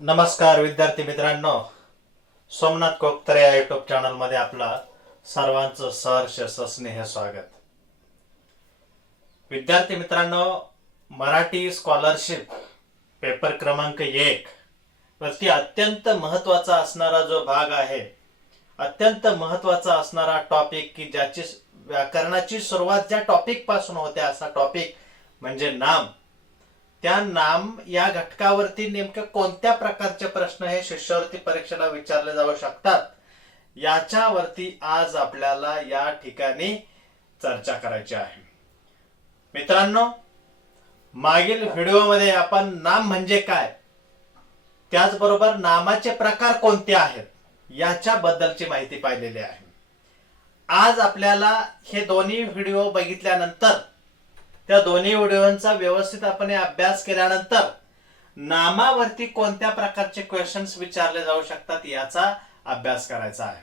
नमस्कार विद्यार्थी मित्रांनो, सोमनाथ कोकतरे या युट्यूब चॅनल मध्ये आपलं सर्वांचं सहर्ष सस्नेह स्वागत. विद्यार्थी मित्रांनो, मराठी स्कॉलरशिप पेपर क्रमांक 1 वरती अत्यंत महत्वाचा असणारा जो भाग आहे, अत्यंत महत्वाचा असणारा टॉपिक की ज्याची व्याकरणाची सुरुवात ज्या टॉपिक पासून होते असा टॉपिक म्हणजे नाम. त्या नाम या घटकावरती नेमके कोणत्या प्रकारचे प्रश्न हे शिष्यवृत्ती परीक्षेला विचारले जाऊ शकतात याच्यावरती आज आपल्याला या ठिकाणी चर्चा करायची आहे. मित्रांनो, मागील व्हिडिओमध्ये आपण नाम म्हणजे काय, त्याचबरोबर नामाचे प्रकार कोणते आहेत याच्याबद्दलची माहिती पाहिलेली आहे. आज आपल्याला हे दोन्ही व्हिडिओ बघितल्यानंतर, त्या दोन्ही व्हिडिओंचा व्यवस्थित आपण अभ्यास केल्यानंतर नामावरती कोणत्या प्रकारचे क्वेश्चन्स विचारले जाऊ शकतात याचा अभ्यास करायचा आहे.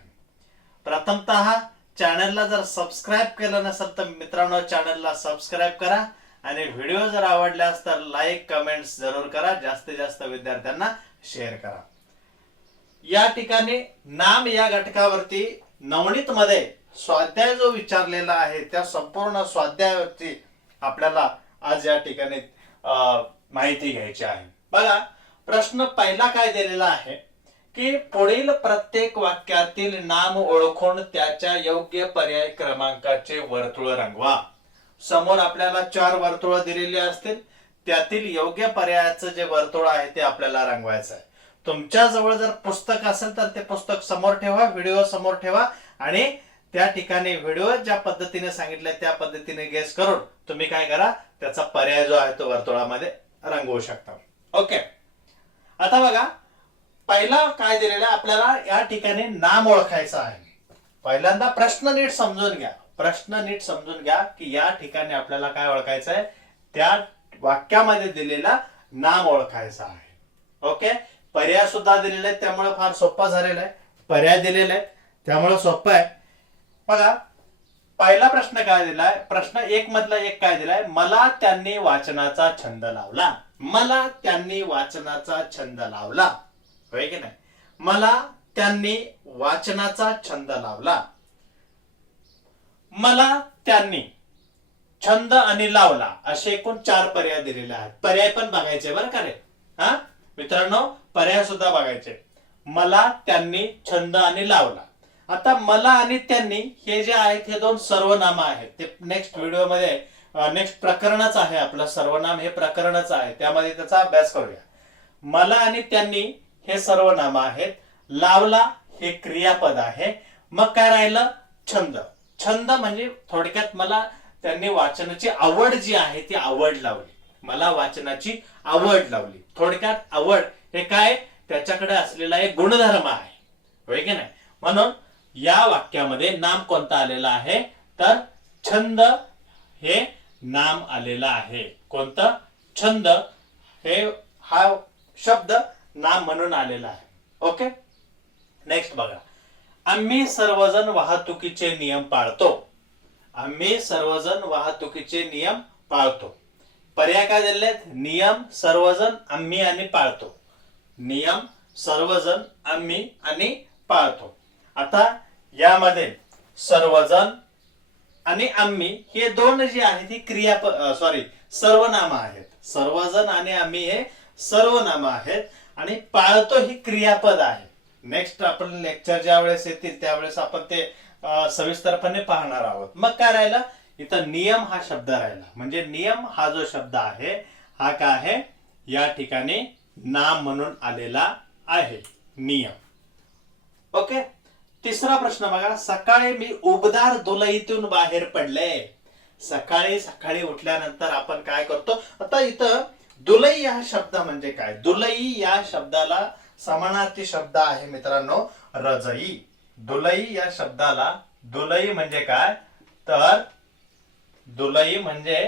प्रथमतः चॅनलला जर सबस्क्राईब केलं नसेल तर मित्रांनो चॅनलला सबस्क्राईब करा आणि व्हिडिओ जर आवडल्यास तर लाईक कमेंट्स जरूर करा, जास्तीत जास्त विद्यार्थ्यांना शेअर करा. या ठिकाणी नाम या घटकावरती नवनीत मध्ये स्वाध्याय जो विचारलेला आहे त्या संपूर्ण स्वाध्यायावरती आपल्याला आज या ठिकाणी माहिती घ्यायची आहे. बघा, प्रश्न पहिला काय दिलेला आहे की पुढील प्रत्येक वाक्यातील नाम ओळखून त्याच्या योग्य पर्याय क्रमांकाचे वर्तुळ रंगवा. समोर आपल्याला 4 वर्तुळ दिलेली असतील, त्यातील योग्य पर्यायाचं जे वर्तुळ आहे ते आपल्याला रंगवायचं आहे. तुमच्या जवळ जर पुस्तक असेल तर ते पुस्तक समोर ठेवा, व्हिडिओ समोर ठेवा आणि त्या ठिकाणी व्हिडिओ ज्या पद्धतीने सांगितले त्या पद्धतीने गेस करून तुम्ही काय करा, त्याचा पर्याय जो आहे तो वर्तुळामध्ये रंगवू शकता. ओके, आता बघा पहिला काय दिलेला आपल्याला या ठिकाणी नाम ओळखायचं आहे. पहिल्यांदा प्रश्न नीट समजून घ्या, प्रश्न नीट समजून घ्या की या ठिकाणी आपल्याला काय ओळखायचं आहे, त्या वाक्यामध्ये दिलेला नाम ओळखायचा आहे. ओके, पर्याय सुद्धा दिलेले आहेत त्यामुळे फार सोपा झालेला आहे. पर्याय दिलेले आहेत त्यामुळे सोपं आहे. बघा, पहिला प्रश्न काय दिलाय, प्रश्न 1 मधला एक काय दिलाय, मला त्यांनी वाचनाचा छंद लावला. मला त्यांनी वाचनाचा छंद लावला, होय की नाही? मला त्यांनी वाचनाचा छंद लावला. मला त्यांनी, छंद आणि लावला असे एकूण 4 पर्याय दिलेले आहेत. पर्याय पण बघायचे बरं का रे. हा मित्रांनो, पर्याय सुद्धा बघायचे. मला त्यांनी छंद आणि लावला. आता मला आणि त्यांनी हे जे आहेत हे 2 सर्वनाम आहेत. ते नेक्स्ट व्हिडिओ मध्ये नेक्स्ट प्रकरणच आहे आपलं. सर्वनाम हे प्रकरणच आहे, त्यामध्ये त्याचा अभ्यास करूया. मला आणि त्यांनी हे सर्वनाम आहेत, लावला हे क्रियापद आहे. मग काय राहिलं, छंद. छंद म्हणजे थोडक्यात मला त्यांनी वाचनाची आवड जी आहे ती आवड लावली. मला वाचनाची आवड लावली. थोडक्यात आवड हे काय, त्याच्याकडे असलेला एक गुणधर्म आहे, होय की नाही? म्हणून या वाक्यामध्ये नाम कोणता आलेला आहे, तर छंद हे नाम आलेला आहे. कोणतं, छंद हे हा शब्द नाम म्हणून आलेला आहे. ओके, नेक्स्ट बघा, आम्ही सर्वजण वाहतुकीचे नियम पाळतो. आम्ही सर्वजण वाहतुकीचे नियम पाळतो. पर्याय काय दिलेत, नियम, सर्वजण, आम्ही आणि पाळतो. नियम, सर्वजण, आम्ही आणि पाळतो. आता यामध्ये सर्वजण आणि आम्ही हे 2 जे आहेत ही सर्वनाम आहेत. सर्वजण आणि आम्ही हे सर्वनाम आहेत आणि पाळतो ही क्रियापद आहे. नेक्स्ट आपण लेक्चर ज्या वेळेस येतील त्यावेळेस आपण ते सविस्तरपणे पाहणार आहोत. मग काय राहिला, इथं नियम हा शब्द राहिला. म्हणजे नियम हा जो शब्द आहे हा काय आहे, या ठिकाणी नाम म्हणून आलेला आहे, नियम. ओके, तिसरा प्रश्न बघा, सकाळी मी उबदार दुलईतून बाहेर पडले. सकाळी उठल्यानंतर आपण काय करतो. आता इथं दुलई या शब्द म्हणजे काय, दुलई या शब्दाला समानार्थी शब्द आहे मित्रांनो, रजई. दुलई या शब्दाला, दुलई म्हणजे काय, तर दुलई म्हणजे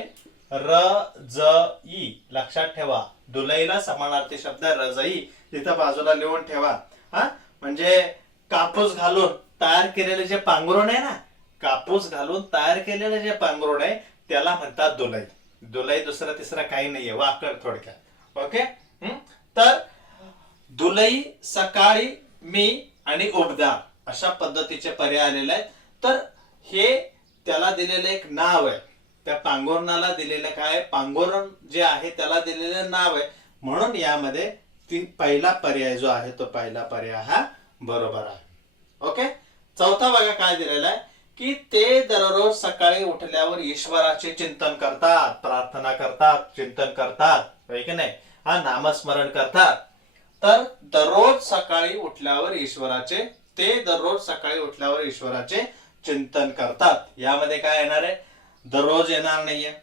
रजई. लक्षात ठेवा, दुलईला समानार्थी शब्द रजई तिथं बाजूला लिहून ठेवा. हा म्हणजे कापूस घालून तयार केलेले जे पांघरुण आहे ना, कापूस घालून तयार केलेले जे पांघरुण आहे त्याला म्हणतात दुलई. दुलई दुसरं तिसरं काही नाहीये, वाकड थोडक्यात. ओके, तर दुलई, सकाळी, मी आणि उबदार अशा पद्धतीचे पर्याय आलेले आहेत. तर हे त्याला दिलेलं एक नाव आहे, त्या पांघोरणाला दिलेलं काय, पांघोरण जे आहे त्याला दिलेलं नाव आहे, म्हणून यामध्ये पहिला पर्याय जो आहे तो पहिला पर्याय हा बरोबर आहे. ओके. चौथा बघा काय दिलेला आहे की ते दररोज सकाळी उठल्यावर ईश्वराचे चिंतन करतात, प्रार्थना करतात, चिंतन करतात, होय की नाही, हा नामस्मरण करतात. तर दररोज सकाळी उठल्यावर ईश्वराचे चिंतन करतात. यामध्ये काय येणार आहे, दररोज येणार नाहीये,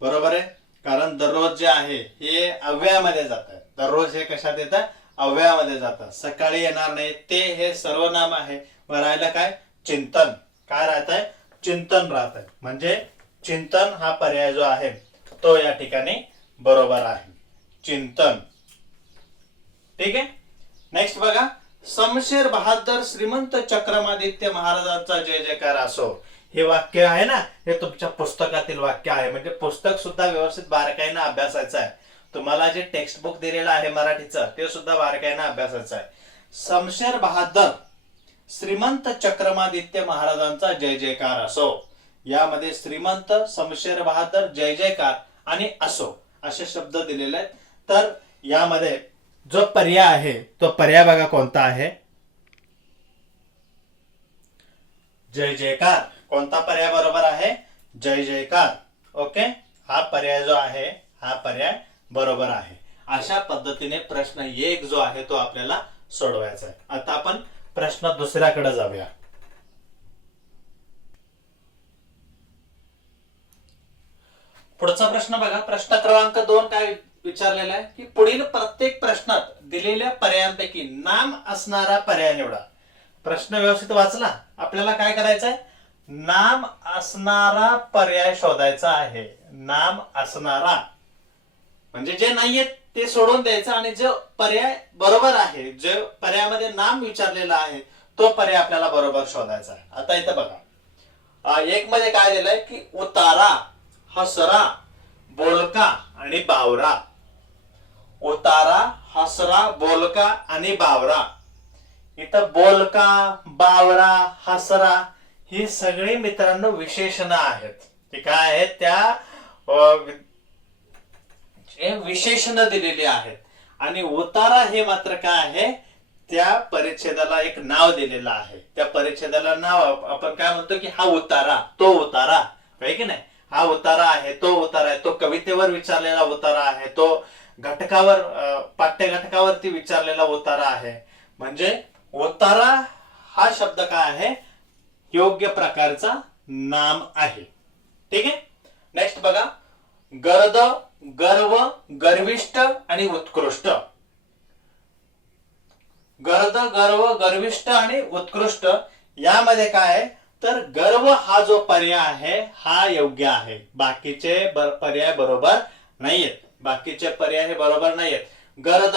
बरोबर आहे, कारण दररोज जे आहे हे अव्ययामध्ये जात आहे. दररोज हे कशात येतात, अव्ययामध्ये जातात. सकाळी येणार नाही, ते हे सर्वनाम आहे. राहिलं काय, चिंतन. काय राहत आहे, चिंतन राहत आहे. म्हणजे चिंतन हा पर्याय जो आहे तो या ठिकाणी बरोबर आहे, चिंतन. ठीक आहे. नेक्स्ट बघा, शमशेर बहादर श्रीमंत चक्रमादित्य महाराजांचा जय जयकार असो. हे वाक्य आहे ना, हे तुमच्या पुस्तकातील वाक्य आहे. म्हणजे पुस्तक सुद्धा व्यवस्थित बारकाईनं अभ्यासायचं आहे. तुम्हाला जे टेक्स्ट बुक दिलेलं आहे मराठीचं ते सुद्धा बारकाईनं अभ्यासायचं आहे. शमशेर बहादर श्रीमंत चक्रमादित्य महाराजांचा जय जयकार असो. यामध्ये श्रीमंत, शमशेर बहादर, जय जयकार आणि असो असे शब्द दिलेले आहेत. तर यामध्ये जो पर्याय आहे तो पर्याय बघा कोणता आहे, जय जयकार. कोणता पर्याय बरोबर आहे, जय जयकार. ओके. हा पर्याय जो आहे हा पर्याय बरोबर आहे. अशा पद्धतीने प्रश्न 1 जो आहे तो आपल्याला सोडवायचा आहे. आता आपण प्रश्न दुसऱ्याकडे जाऊया. पुढचा प्रश्न बघा, प्रश्न क्रमांक 2 काय विचारलेला आहे की पुढील प्रत्येक प्रश्नात दिलेल्या पर्यायांपैकी नाम असणारा पर्याय निवडा. प्रश्न व्यवस्थित वाचला. आपल्याला काय करायचं आहे, नाम असणारा पर्याय शोधायचा आहे. नाम असणारा म्हणजे जे नाहीये ते सोडून द्यायचं आणि जो पर्याय बरोबर आहे, जे पर्यायामध्ये नाम विचारलेला आहे तो पर्याय आपल्याला बरोबर शोधायचा आहे. आता इथं बघा, 1 मध्ये काय दिलंय की उतारा, हसरा, बोलका आणि बावरा. उतारा, हसरा, बोलका आणि बावरा. इथं बोलका, बावरा, हसरा ही सगळी मित्रांनो विशेषणं आहेत. ते काय आहेत, त्या विशेषणं दिलेली आहेत. आणि उतारा हे मात्र काय आहे, त्या परिच्छेदाला एक नाव दिलेलं आहे. त्या परिच्छेदाला नाव आपण काय म्हणतो की हा उतारा, तो उतारा, आहे की नाही, हा उतारा आहे, तो उतारा आहे, तो कवितेवर विचारलेला उतारा आहे, तो घटकावर, पाठ्य घटकावरती विचारलेला उतारा आहे. म्हणजे उतारा हा शब्द काय आहे, योग्य प्रकारचा नाम आहे. ठीक आहे. नेक्स्ट बघा, गर्द, गर्व, गर्विष्ठ आणि उत्कृष्ट. गर्द, गर्व, गर्विष्ठ आणि उत्कृष्ट यामध्ये काय आहे, तर गर्व हा जो पर्याय आहे हा योग्य आहे. बाकीचे पर्याय बरोबर नाहीयेत. बाकीचे पर्याय हे बरोबर नाहीयेत. गर्द,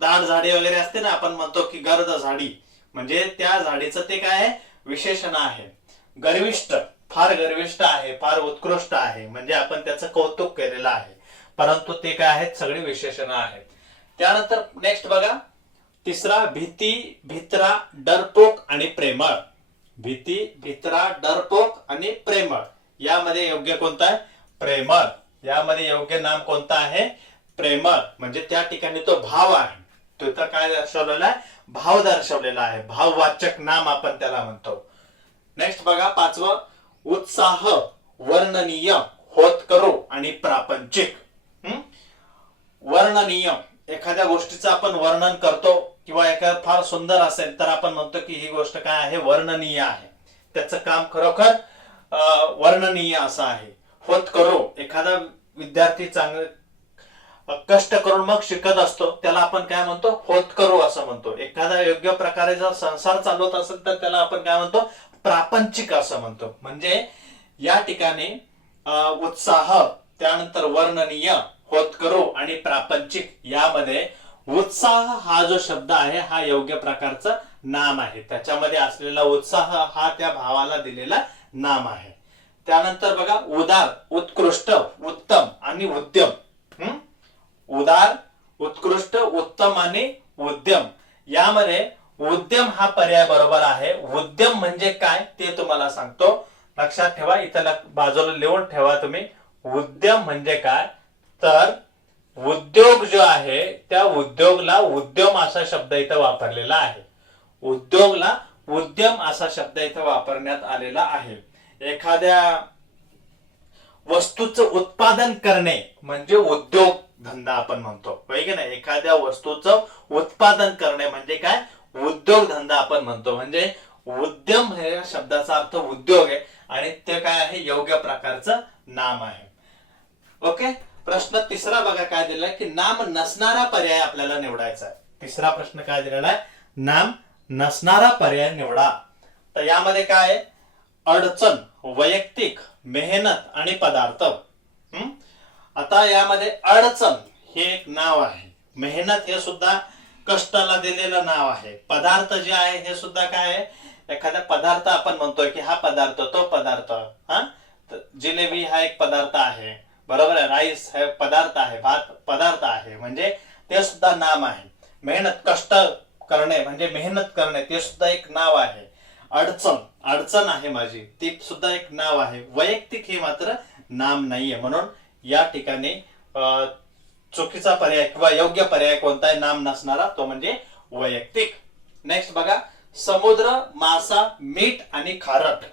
दाट झाडी वगैरे असते ना, आपण म्हणतो की गर्द झाडी, म्हणजे त्या झाडीचं ते काय आहे, विशेषण आहे. गर्विष्ठ, फार गर्विष्ठ आहे, फार उत्कृष्ट आहे, म्हणजे आपण त्याचं कौतुक केलेलं आहे. परंतु ते काय आहेत, सगळी विशेषणं आहेत. त्यानंतर नेक्स्ट बघा, तिसरा, भीती, भित्रा, डरपोक आणि प्रेमळ. भीती, भित्रा, डरपोक आणि प्रेमळ यामध्ये योग्य कोणता आहे, प्रेमळ. यामध्ये योग्य नाम कोणतं आहे, प्रेमळ. म्हणजे त्या ठिकाणी तो भाव आहे, तो तर काय दर्शवलेला आहे, भाव दर्शवलेला आहे. भाववाचक नाम आपण त्याला म्हणतो. नेक्स्ट बघा, 5वं, उत्साह, वर्णनीय, होतकरू आणि प्रापंचिक. वर्णनीय, एखाद्या गोष्टीचं आपण वर्णन करतो किंवा एखादा फार सुंदर असेल तर आपण म्हणतो की ही गोष्ट काय आहे, वर्णनीय आहे, त्याचं काम खरोखर वर्णनीय असं आहे. होतकरू, एखादा विद्यार्थी चांगले कष्ट करून मग शिकत असतो त्याला आपण काय म्हणतो, होतकरू असं म्हणतो. एखादा योग्य प्रकारे जर संसार चालवत असेल तर त्याला आपण काय म्हणतो, प्रापंचिक असं म्हणतो. म्हणजे या ठिकाणी उत्साह, त्यानंतर वर्णनीय, होतकरू आणि प्रापंचिक यामध्ये उत्साह हा जो शब्द आहे हा योग्य प्रकारचं नाम आहे. त्याच्यामध्ये असलेला उत्साह हा त्या भावाला दिलेला नाम आहे. त्यानंतर बघा, उदार, उत्कृष्ट, उत्तम आणि उद्यम. उदार, उत्कृष्ट, उत्तम आणि उद्यम. यामध्ये उद्यम हा पर्याय बरोबर आहे. उद्यम म्हणजे काय ते तुम्हाला सांगतो, लक्षात ठेवा. इथं बाजूला लिहून ठेवा तुम्ही. उद्यम म्हणजे काय, तर उद्योग जो आहे त्या उद्योगला उद्यम असा शब्द इथं वापरलेला आहे. उद्योगला उद्यम असा शब्द इथं वापरण्यात आलेला आहे. एखाद्या वस्तूचं उत्पादन करणे म्हणजे उद्योग धंदा आपण म्हणतो, होय की नाही. एखाद्या वस्तूचं उत्पादन करणे म्हणजे काय, उद्योग धंदा आपण म्हणतो. म्हणजे उद्यम हे शब्दाचा अर्थ उद्योग आहे आणि ते काय आहे, योग्य प्रकारचं नाम आहे. ओके. प्रश्न तिसरा बघा काय दिलाय की नाम नसणारा पर्याय आपल्याला निवडायचा आहे. तिसरा प्रश्न काय दिलेला आहे, नाम नसणारा पर्याय निवडा. तर यामध्ये काय आहे, अडचण, वैयक्तिक, मेहनत आणि पदार्थ. आता यामध्ये अडचण हे एक नाव आहे, मेहनत हे सुद्धा कष्टाला दिलेलं नाव आहे, पदार्थ जे आहे हे सुद्धा काय आहे, एखादा पदार्थ आपण म्हणतोय की हा पदार्थ, तो पदार्थ. जिलेबी हा एक पदार्थ आहे, बरोबर आहे. राईस हा पदार्थ आहे, भात पदार्थ आहे, म्हणजे ते सुद्धा नाम आहे. मेहनत, कष्ट करणे म्हणजे मेहनत करणे, ते सुद्धा एक नाव आहे. अडचण, अडचण आहे माझी, ती सुद्धा एक नाव आहे. वैयक्तिक हे मात्र नाम नाहीये. म्हणून या ठिकाणी चुकीचा पर्याय किंवा योग्य पर्याय कोणता आहे, नाम नसणारा, तो म्हणजे वैयक्तिक. नेक्स्ट बघा, समुद्र, मासा, मीठ आणि खारट.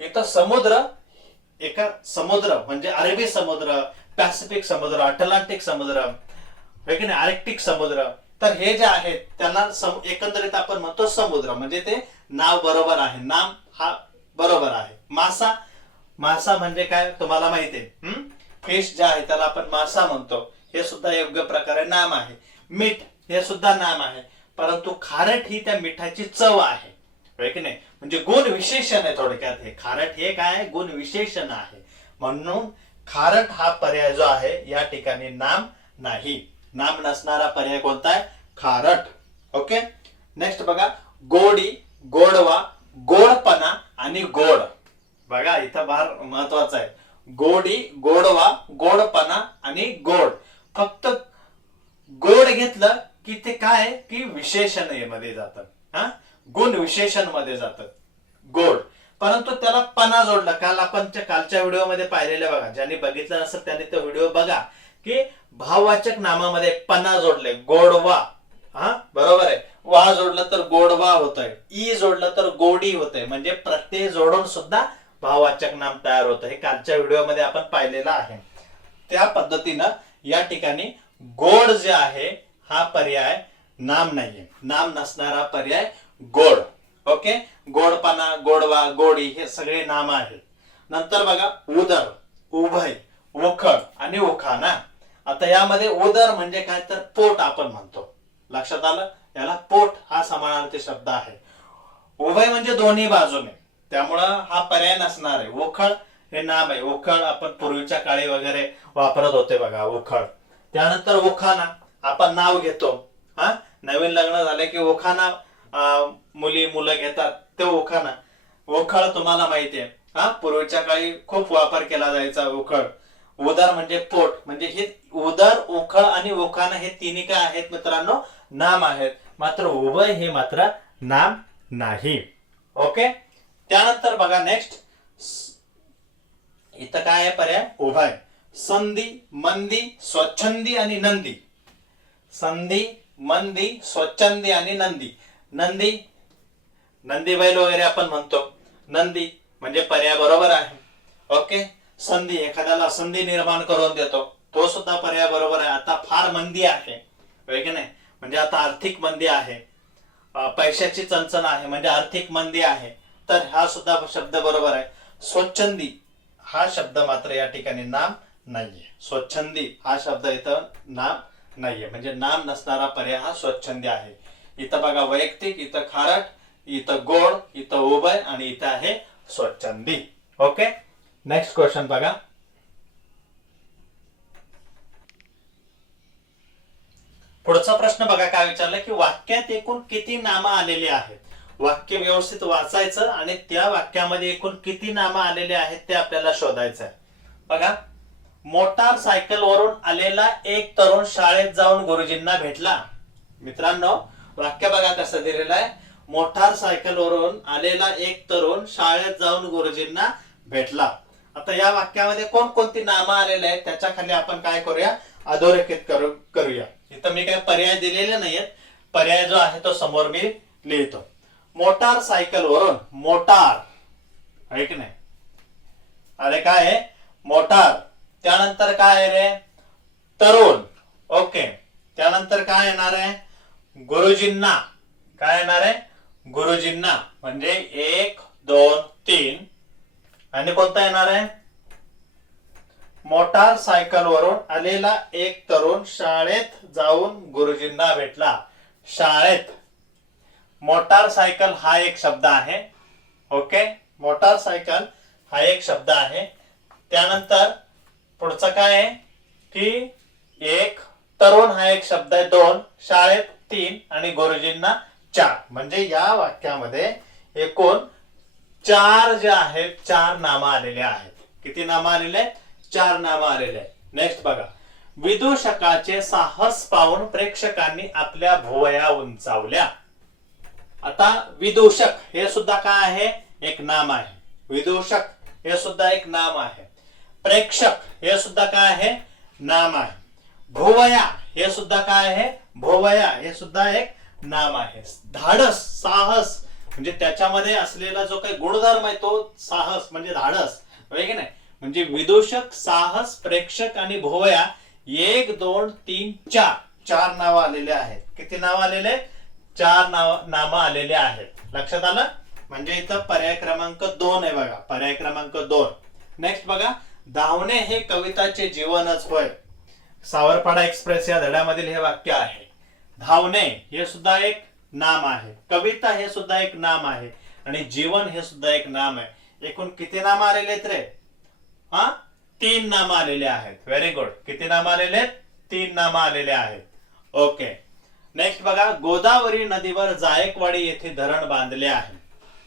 इथं समुद्र, एका समुद्र म्हणजे अरबी समुद्र, पॅसिफिक समुद्र, अटलांटिक समुद्र, आर्क्टिक समुद्र. तर हे जे आहेत त्यांना एकंदरीत आपण म्हणतो समुद्र, म्हणजे ते नाव बरोबर आहे, नाम हा बरोबर आहे. मासा, मासा म्हणजे काय तुम्हाला माहिती आहे, फिश जे आहे त्याला आपण मासा म्हणतो, हे सुद्धा योग्य प्रकारे नाम आहे. मीठ हे सुद्धा नाम आहे, परंतु खारट ही त्या मिठाची चव आहे, की नाही, म्हणजे गुण विशेषण आहे. थोडक्यात हे खारट हे काय, गुण विशेषण आहे. म्हणून खारट हा पर्याय जो आहे या ठिकाणी नाम नाही. नाम नसणारा पर्याय कोणता आहे, खारट. ओके. नेक्स्ट बघा, गोडी, गोडवा, गोडपणा आणि गोड. बघा इथं फार महत्वाचं आहे, गोडी, गोडवा, गोडपणा आणि गोड. फक्त गोड घेतलं की ते काय की विशेषण मध्ये जातं, गुण विशेषण मध्ये जातं गोड. परंतु त्याला पणा जोडला, काल आपण कालच्या व्हिडिओ मध्ये पाहिलेलं बघा, ज्यांनी बघितलं नसेल त्यांनी तो व्हिडिओ बघा, की भाववाचक नामामध्ये पणा जोडले, गोडवा. बरोबर आहे. वा जोडलं तर गोडवा होतंय, ई जोडलं तर गोडी होतंय, म्हणजे प्रत्यय जोडून सुद्धा भाववाचक नाम तयार होतं. हे कालच्या व्हिडिओ मध्ये आपण पाहिलेलं आहे. त्या पद्धतीनं या ठिकाणी गोड जे आहे हा पर्याय नाम नाहीये, नाम नसणारा पर्याय गोड. ओके. गोडपणा, गोडवा, गोडी हे सगळे नाम आहेत. नंतर बघा, उदर, उभय, उखळ आणि उखाणा. आता यामध्ये उदर म्हणजे काय तर पोट आपण म्हणतो, लक्षात आलं. याला पोट हा समानार्थी शब्द आहे. उभय म्हणजे दोन्ही बाजूने, त्यामुळं हा पर्याय नसणार आहे. उखळ हे नाम आहे, उखळ आपण पूर्वीच्या काळी वगैरे वापरत होते बघा, उखळ. त्यानंतर उखाणा आपण नाव घेतो, नवीन लग्न झाले की उखाणा मुली मुलं घेतात, ते उखाणा. उखळ तुम्हाला माहिती आहे, पूर्वीच्या काळी खूप वापर केला जायचा उखळ. उदर म्हणजे पोट, म्हणजे हे उदर, उखळ आणि उखाणा हे तिन्ही काय आहेत मित्रांनो, नाम आहेत. मात्र उभय हे मात्र नाम नाही. ओके. त्यानंतर बघा नेक्स्ट, इथं काय आहे पर्याय, उभय. संधी, मंदी, स्वच्छंदी आणि नंदी. संधी, मंदी, स्वच्छंदी आणि नंदी. नंदी, नंदी बैल वगैरे आपण म्हणतो, नंदी म्हणजे पर्याय बरोबर आहे. ओके. संधी, एखाद्याला संधी निर्माण करून देतो, तो सुद्धा पर्याय बरोबर आहे. आता फार मंदी आहे, की नाही, म्हणजे आता आर्थिक मंदी आहे, पैशाची चणचण आहे, म्हणजे आर्थिक मंदी आहे, तर हा सुद्धा शब्द बरोबर आहे. स्वच्छंदी हा शब्द मात्र या ठिकाणी नाम नाहीये. स्वच्छंदी हा शब्द इथं नाम नाहीये, म्हणजे नाम नसणारा पर्याय हा स्वच्छंदी आहे. इथं बघा वैयक्तिक, इथं खारट, इथं गोड, इथं उभय आणि इथं आहे स्वच्छंदी. ओके. नेक्स्ट क्वेश्चन बघा, पुढचा प्रश्न बघा काय विचारलं की वाक्यात एकूण किती नामं आलेली आहेत. वाक्य व्यवस्थित वाचायचं आणि त्या वाक्यामध्ये एकूण किती नामं आलेली आहेत ते आपल्याला शोधायचं आहे. बघा, मोटार सायकल वरून आलेला एक तरुण शाळेत जाऊन गुरुजींना भेटला. मित्रांनो, वाक्य बघा कसं दिलेलं आहे. मोटार सायकल वरून आलेला एक तरुण शाळेत जाऊन गुरुजींना भेटला. आता या वाक्यामध्ये कोणकोणती नामं आलेली आहेत त्याच्या खाली आपण काय करूया, अधोरेखित करूया. इथं मी काही पर्याय दिलेले नाहीयेत. पर्याय जो आहे तो समोर मी लिहितो. मोटार सायकल वरून, मोटार आहे की नाही, अरे काय आहे, मोटार. त्यानंतर काय आहे रे, तरुण. ओके. त्यानंतर काय येणार आहे, गुरुजींना. काय येणार आहे, गुरुजींना. म्हणजे 1 2 3. आणि कोणता येणार आहे, मोटार सायकल वरून आलेला एक तरुण शाळेत जाऊन गुरुजींना भेटला. शाळेत. मोटार सायकल हा एक शब्द आहे. ओके. मोटार सायकल हा एक शब्द आहे. त्यानंतर पुढचं काय आहे की एक, तरुण हा एक शब्द आहे 2, शाळेत 3 आणि गुरुजींना 4. म्हणजे या वाक्यामध्ये एकूण 4 जे आहेत, 4 नामं आलेले आहेत. किती नामं आलेले आहेत, 4 नामं आलेले आहेत. नेक्स्ट बघा. विदूषकाचे साहस पाहून प्रेक्षकांनी आपल्या भुवया उंचावल्या. आता विदूषक हे सुद्धा काय आहे, एक नाम आहे. विदूषक हे सुद्धा एक नाम आहे. प्रेक्षक हे सुद्धा काय आहे, नाम आहे. भुवया हे सुद्धा काय आहे, भुवया हे सुद्धा एक नाम आहे. धाडस, साहस म्हणजे त्याच्यामध्ये असलेला जो काही गुणधर्म आहे तो साहस म्हणजे धाडस, होय की नाही. म्हणजे विदूषक, साहस, प्रेक्षक आणि भुवया 1 2 3 4 4 नावं आलेले आहेत. किती नावं आलेले, 4 नामं आलेले आहेत. लक्षात आलं. म्हणजे इथं पर्याय क्रमांक 2 आहे बघा, पर्याय क्रमांक 2. नेक्स्ट बघा. धावणे हे कविताचे जीवनच होय. सावरपाडा एक्सप्रेस या धड्यामधील हे वाक्य आहे. धावणे हे सुद्धा एक नाम आहे, कविता हे सुद्धा एक नाम आहे आणि जीवन हे सुद्धा एक नाम आहे. एकूण किती नाम आलेले आहेत रे, 3 नाम आलेले आहेत. Very good. किती नाम आलेले आहेत, 3 नाम आलेले आहेत. ओके. नेक्स्ट बघा. गोदावरी नदीवर जायकवाडी येथे धरण बांधले आहे.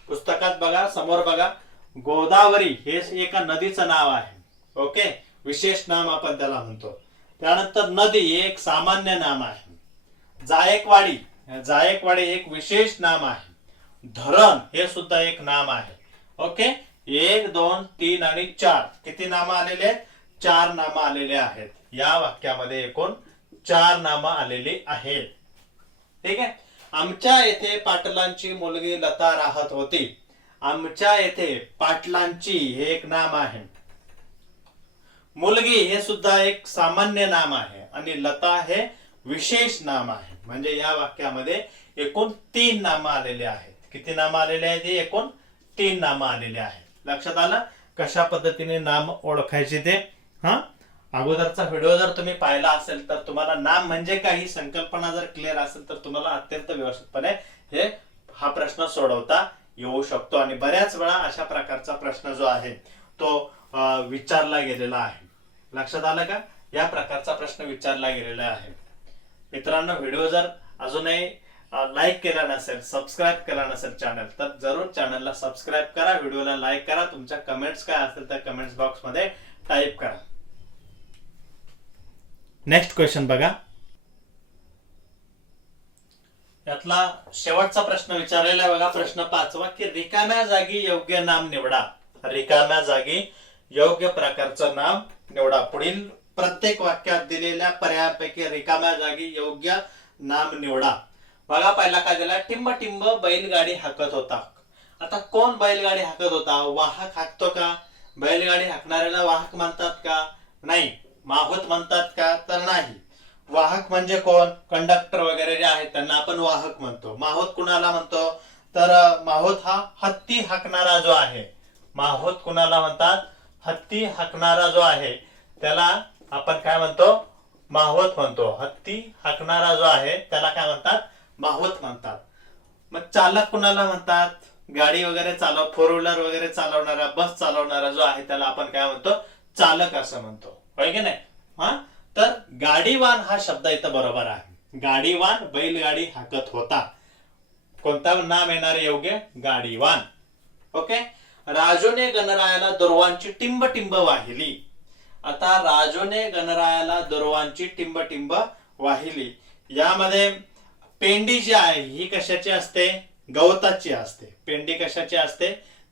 पुस्तकात बघा, समोर बघा. गोदावरी हे एका नदीचं नाव आहे. ओके. विशेष नाम आपण त्याला म्हणतो. त्यानंतर नदी हे एक सामान्य नाम आहे. जायकवाडी, जायकवाडी एक विशेष नाम आहे. धरण हे सुद्धा एक नाम आहे. ओके. 1 2 3 आणि 4 किती नामं आलेले आहेत, 4 नामं आलेले आहेत. या वाक्यामध्ये एकूण 4 नामं आलेली आहेत. ठीक आहे. आमच्या येथे पाटलांची मुलगी लता राहत होती. आमच्या येथे पाटलांची हे एक नाम आहे. मुलगी हे सुद्धा एक सामान्य नाम आहे आणि लता हे विशेष नाम आहे. म्हणजे या वाक्यामध्ये एकूण 3 नामं आलेले आहेत. किती नामं आलेले आहेत, एकूण 3 नामं आलेले आहेत. लक्षात आलं कशा पद्धतीने नाम ओळखायचे ते. अगोदरचा व्हिडिओ जर तुम्ही पाहिला असेल तर तुम्हाला नाम म्हणजे काही संकल्पना जर क्लिअर असेल तर तुम्हाला अत्यंत व्यवस्थितपणे हा प्रश्न सोडवता येऊ शकतो. आणि बऱ्याच वेळा अशा प्रकारचा प्रश्न जो आहे तो विचारला गेलेला आहे. लक्षात आलं का, या प्रकारचा प्रश्न विचारला गेलेला आहे. मित्रांनो, व्हिडिओ जर अजूनही लाईक केला नसेल, सबस्क्राईब केला नसेल चॅनल, तर जरूर चॅनलला सबस्क्राईब करा, व्हिडिओला लाईक करा. तुमच्या कमेंट्स काय असतील तर कमेंट्स बॉक्स मध्ये टाईप करा. नेक्स्ट क्वेश्चन बघा. यातला शेवटचा प्रश्न विचारलेला आहे बघा, प्रश्न 5वा, की रिकाम्या जागी योग्य नाम निवडा. रिकाम्या जागी योग्य प्रकारचं नाम निवडा. पुढील प्रत्येक वाक्यात दिलेल्या पर्यायापैकी रिकाम्या जागी योग्य नाम निवडा. बघा, पहिला काय दिला, टिंब टिंब बैलगाडी हाकत होता. आता कोण बैलगाडी हाकत होता, वाहक हाकतो का, बैलगाडी हाकणाऱ्याला वाहक म्हणतात का, नाही. माहूत म्हणतात का, तर नाही. वाहक म्हणजे कोण, कंडक्टर वगैरे जे आहेत त्यांना आपण वाहक म्हणतो. माहूत कुणाला म्हणतो, तर माहूत हा हत्ती हाकणारा जो आहे. माहूत कुणाला म्हणतात, हत्ती हाकणारा जो आहे त्याला आपण काय म्हणतो, माहूत म्हणतो. हत्ती हाकणारा जो आहे त्याला काय म्हणतात, माहूत म्हणतात. मग चालक कुणाला म्हणतात, गाडी वगैरे चालव, 4 व्हीलर वगैरे चालवणारा, बस चालवणारा जो आहे त्याला आपण काय म्हणतो, चालक असं म्हणतो, होय की नाही. तर गाडीवान हा शब्द इथं बरोबर आहे. गाडीवान बैलगाडी हाकत होता. कोणता नाम येणार योग्य, गाडीवान. ओके. राजूने गणरायाला दुर्वांची टिंब टिंब वाहिली. आता राजूने गणरायाला दुर्वांची टिंब टिंब वाहिली. यामध्ये पेंडी जी आहे ही कशाची असते? गवताची असते. पेंडी कशाची असते?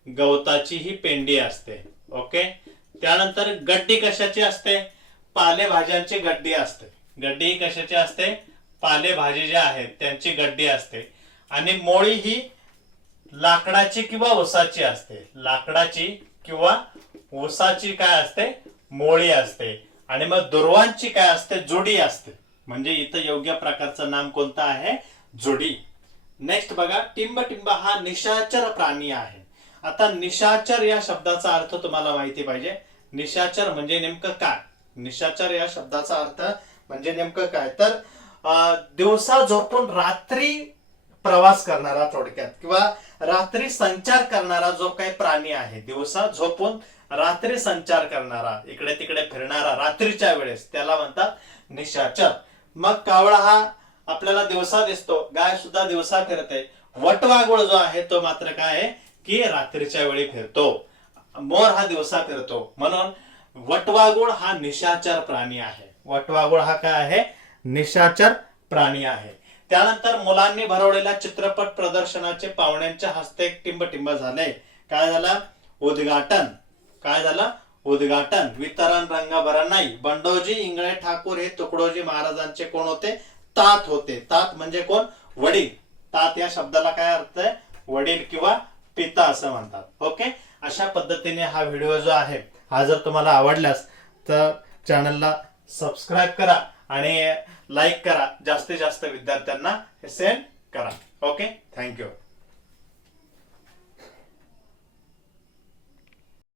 गवताची ही पेंडी असते. ओके. त्यानंतर गड्डी कशाची असते? पालेभाज्यांची गड्डी असते. गड्डी ही कशाची असते? पालेभाजी ज्या आहेत त्यांची गड्डी असते. आणि मोळी ही लाकडाची किंवा उसाची असते. लाकडाची किंवा उसाची काय असते? मोळी असते. आणि मग दुर्वांची काय असते? जुडी असते. म्हणजे इथं योग्य प्रकारचं नाम कोणतं आहे? जुडी. नेक्स्ट बघा, टिंब टिंब हा निशाचर प्राणी आहे. आता निशाचर या शब्दाचा अर्थ तुम्हाला माहिती पाहिजे. निशाचर म्हणजे नेमकं काय? निशाचर या शब्दाचा अर्थ म्हणजे नेमकं काय? तर दिवसा झोपून रात्री प्रवास करणारा, थोडक्यात, किंवा रात्री संचार करणारा जो काही प्राणी आहे, दिवसा झोपून रात्री संचार करणारा, इकडे तिकडे फिरणारा रात्रीच्या वेळेस, त्याला म्हणतात निशाचर. मग कावळा हा आपल्याला दिवसा दिसतो, गाय सुद्धा दिवसा फिरते. वटवाघूळ जो आहे तो मात्र काय आहे की रात्रीच्या वेळी फिरतो. मोर हा दिवसा फिरतो. म्हणून वटवाघूळ हा निशाचर प्राणी आहे. वटवाघूळ हा काय आहे? निशाचर प्राणी आहे. त्यानंतर मुलांनी भरवलेल्या चित्रपट प्रदर्शनाचे पाहुण्यांच्या हस्ते टिंबटिंब झाले. काय झालं? उद्घाटन. काय झालं? उद्घाटन. वितरण रंगाभरण नाही. बंडोजी इंगळे ठाकूर हे तुकडोजी महाराजांचे कोण होते? तात होते. तात म्हणजे कोण? वडील. तात या शब्दाला काय अर्थ आहे? वडील किंवा पिता असं म्हणतात. ओके. अशा पद्धतीने हा व्हिडिओ जो आहे हा जर तुम्हाला आवडल्यास तर चॅनलला सबस्क्राईब करा आणि लाईक करा. जास्तीत जास्त विद्यार्थ्यांना हे सेंड करा. ओके. थँक्यू.